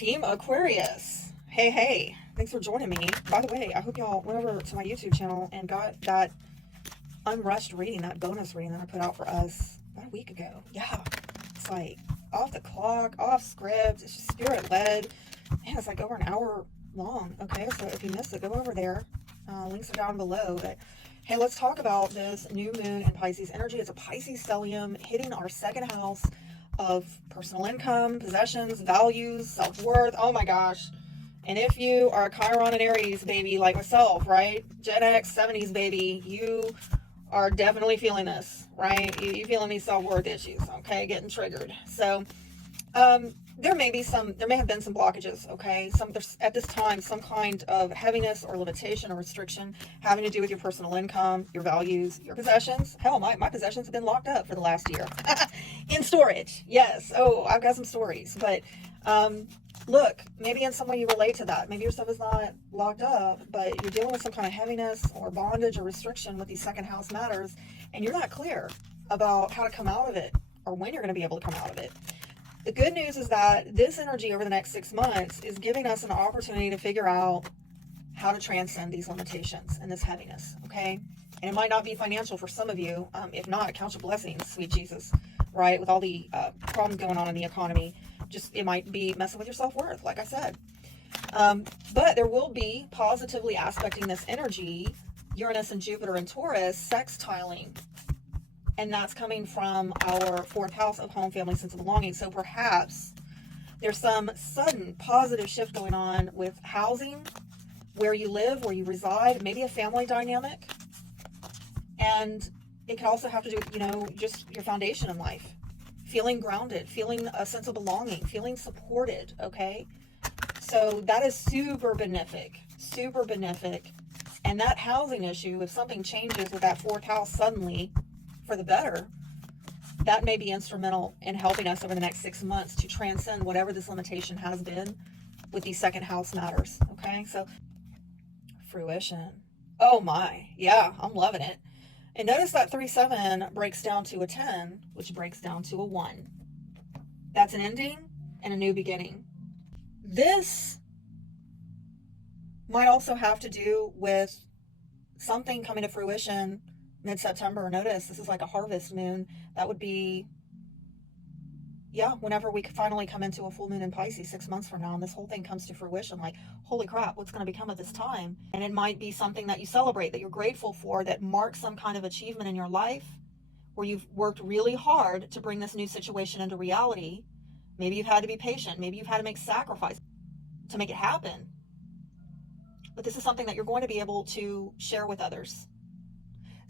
Team Aquarius. Hey, thanks for joining me. By the way, I hope y'all went over to my YouTube channel and got that unrushed reading, that bonus reading that I put out for us about a week ago. Yeah, it's like off the clock, off script, it's just spirit led. Man, it's like over an hour long. Okay, so if you missed it, go over there. Links are down below. But hey, let's talk about this new moon in Pisces energy. It's a Pisces stellium hitting our second house of personal income, possessions, values, self-worth. Oh my gosh. And if you are a Chiron and Aries baby like myself, right? Gen X, 70s baby, you are definitely feeling this, right? You feeling these self-worth issues, okay? Getting triggered. So, there may have been some blockages, okay? There's at this time some kind of heaviness or limitation or restriction having to do with your personal income, your values, your possessions. Hell, my possessions have been locked up for the last year in storage. Yes. Oh, I've got some stories, but look, maybe in some way you relate to that. Maybe your stuff is not locked up, but you're dealing with some kind of heaviness or bondage or restriction with these second house matters, and you're not clear about how to come out of it or when you're going to be able to come out of it. The good news is that this energy over the next 6 months is giving us an opportunity to figure out how to transcend these limitations and this heaviness, okay? And it might not be financial for some of you. If not, count your blessings, sweet Jesus, right? With all the problems going on in the economy, just it might be messing with your self-worth, like I said. But there will be positively aspecting this energy, Uranus and Jupiter and Taurus sextiling. And that's coming from our fourth house of home, family, sense of belonging. So perhaps there's some sudden positive shift going on with housing, where you live, where you reside, maybe a family dynamic. And it can also have to do with, just your foundation in life. Feeling grounded, feeling a sense of belonging, feeling supported, okay? So that is super benefic. And that housing issue, if something changes with that fourth house suddenly, for the better, that may be instrumental in helping us over the next 6 months to transcend whatever this limitation has been with these second house matters. Okay, so fruition. Oh my, yeah, I'm loving it. And notice that 3-7 breaks down to a 10, which breaks down to a 1. That's an ending and a new beginning. This might also have to do with something coming to fruition mid-September. Notice this is like a harvest moon. That would be, whenever we finally come into a full moon in Pisces 6 months from now, and this whole thing comes to fruition, like, holy crap, what's going to become of this time? And it might be something that you celebrate, that you're grateful for, that marks some kind of achievement in your life, where you've worked really hard to bring this new situation into reality. Maybe you've had to be patient. Maybe you've had to make sacrifice to make it happen. But this is something that you're going to be able to share with others.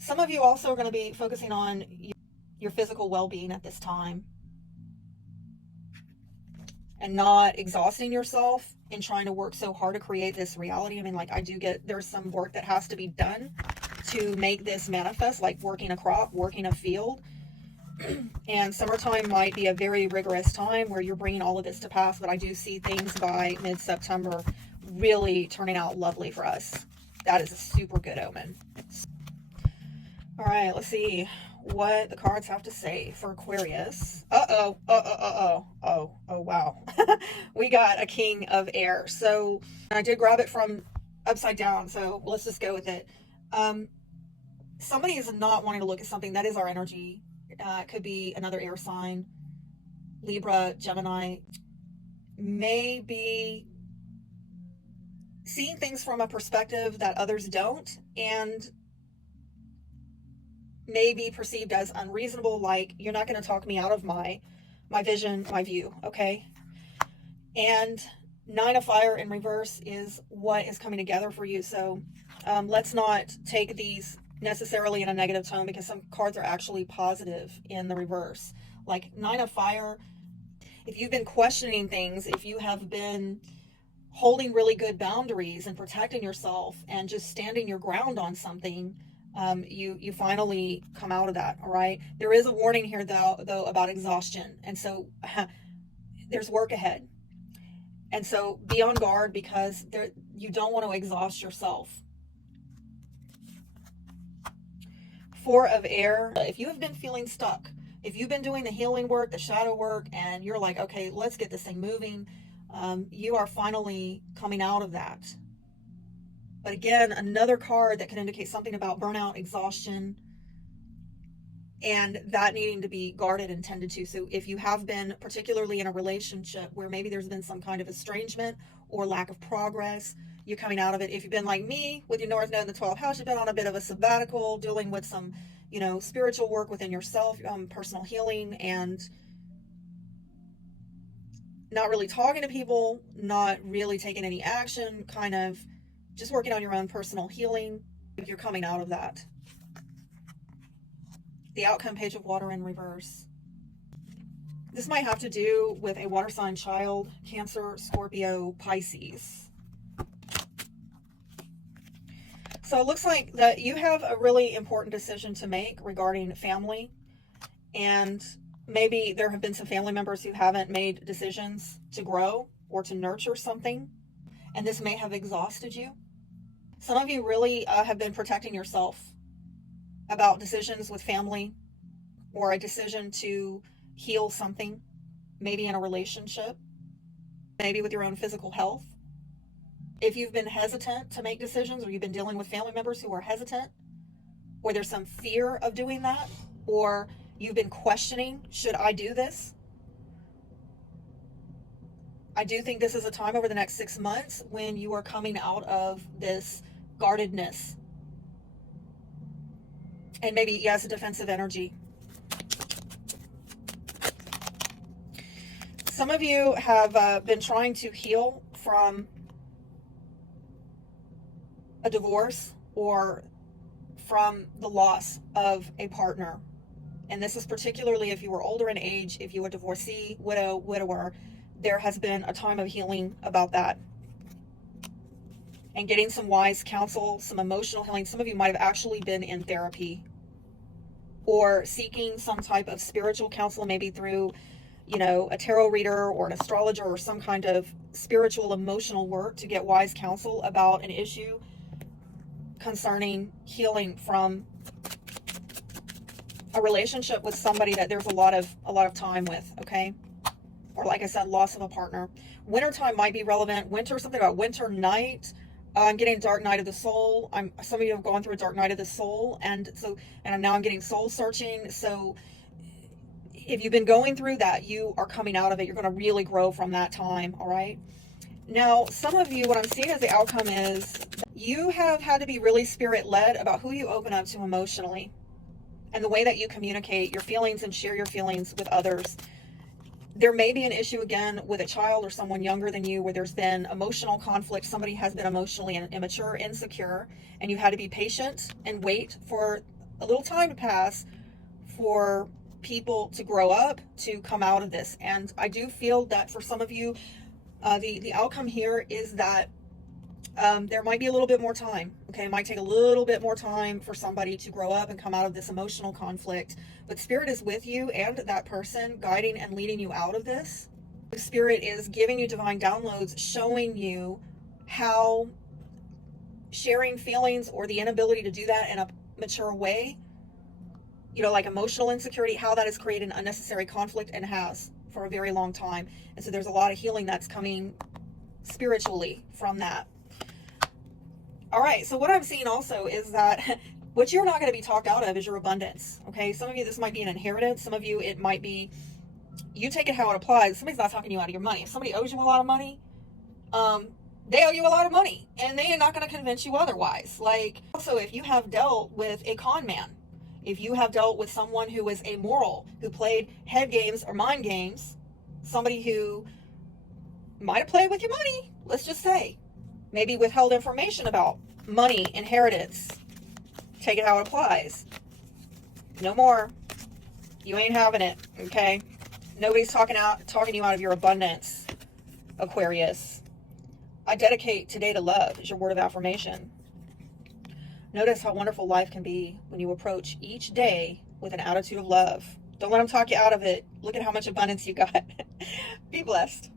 Some of you also are going to be focusing on your physical well-being at this time and not exhausting yourself in trying to work so hard to create this reality. I mean, like, I do get there's some work that has to be done to make this manifest, like working a crop, working a field. And summertime might be a very rigorous time where you're bringing all of this to pass, but I do see things by mid-September really turning out lovely for us. That is a super good omen. All right, let's see what the cards have to say for Aquarius. Oh, wow. We got a King of Air. So I did grab it from upside down, so let's just go with it. Somebody is not wanting to look at something. That is our energy. It could be another air sign, Libra, Gemini. Maybe seeing things from a perspective that others don't, and may be perceived as unreasonable, like, you're not going to talk me out of my vision, my view, okay? And 9 of Fire in reverse is what is coming together for you. So let's not take these necessarily in a negative tone, because some cards are actually positive in the reverse. Like 9 of Fire, if you've been questioning things, if you have been holding really good boundaries and protecting yourself and just standing your ground on something, you finally come out of that. All right, there is a warning here though about exhaustion, and so there's work ahead, and so be on guard, because you don't want to exhaust yourself. 4 of Air, if you have been feeling stuck, if you've been doing the healing work, the shadow work, and you're like, okay, let's get this thing moving, You are finally coming out of that. But again, another card that can indicate something about burnout, exhaustion, and that needing to be guarded and tended to. So if you have been particularly in a relationship where maybe there's been some kind of estrangement or lack of progress, you're coming out of it. If you've been like me with your North Node in the 12th house, you've been on a bit of a sabbatical, dealing with some, spiritual work within yourself, personal healing, and not really talking to people, not really taking any action, kind of just working on your own personal healing. You're coming out of that. The outcome, Page of Water in reverse. This might have to do with a water sign child, Cancer, Scorpio, Pisces. So it looks like that you have a really important decision to make regarding family, and maybe there have been some family members who haven't made decisions to grow or to nurture something, and this may have exhausted you. Some of you really have been protecting yourself about decisions with family, or a decision to heal something, maybe in a relationship, maybe with your own physical health. If you've been hesitant to make decisions, or you've been dealing with family members who are hesitant, or there's some fear of doing that, or you've been questioning, should I do this? I do think this is a time over the next 6 months when you are coming out of this guardedness. And maybe, yes, a defensive energy. Some of you have been trying to heal from a divorce or from the loss of a partner. And this is particularly if you were older in age, if you were divorcee, widow, widower, there has been a time of healing about that. And getting some wise counsel, some emotional healing. Some of you might have actually been in therapy or seeking some type of spiritual counsel, maybe through, a tarot reader or an astrologer or some kind of spiritual emotional work to get wise counsel about an issue concerning healing from a relationship with somebody that there's a lot of time with, okay? Or like I said, loss of a partner. Wintertime might be relevant. Winter, something about winter night. I'm getting dark night of the soul. Some of you have gone through a dark night of the soul, and now I'm getting soul searching. So if you've been going through that, you are coming out of it. You're going to really grow from that time, all right? Now, some of you, what I'm seeing as the outcome is you have had to be really spirit-led about who you open up to emotionally and the way that you communicate your feelings and share your feelings with others. There may be an issue again with a child or someone younger than you where there's been emotional conflict. Somebody has been emotionally immature, insecure, and you had to be patient and wait for a little time to pass for people to grow up, to come out of this. And I do feel that for some of you, the outcome here is that there might be a little bit more time. Okay, it might take a little bit more time for somebody to grow up and come out of this emotional conflict. But Spirit is with you and that person, guiding and leading you out of this. Spirit is giving you divine downloads, showing you how sharing feelings or the inability to do that in a mature way, like emotional insecurity, how that has created unnecessary conflict and has for a very long time. And so there's a lot of healing that's coming spiritually from that. All right, so what I'm seeing also is that what you're not going to be talked out of is your abundance, okay? Some of you, this might be an inheritance. Some of you, it might be, you take it how it applies. Somebody's not talking you out of your money. If somebody owes you a lot of money, they owe you a lot of money, and they are not going to convince you otherwise. Like, also, if you have dealt with a con man, if you have dealt with someone who was amoral, who played head games or mind games, somebody who might have played with your money, let's just say, maybe withheld information about money, inheritance, take it how it applies. No more. You ain't having it, okay? Nobody's talking you out of your abundance, Aquarius. I dedicate today to love is your word of affirmation. Notice how wonderful life can be when you approach each day with an attitude of love. Don't let them talk you out of it. Look at how much abundance you got. Be blessed.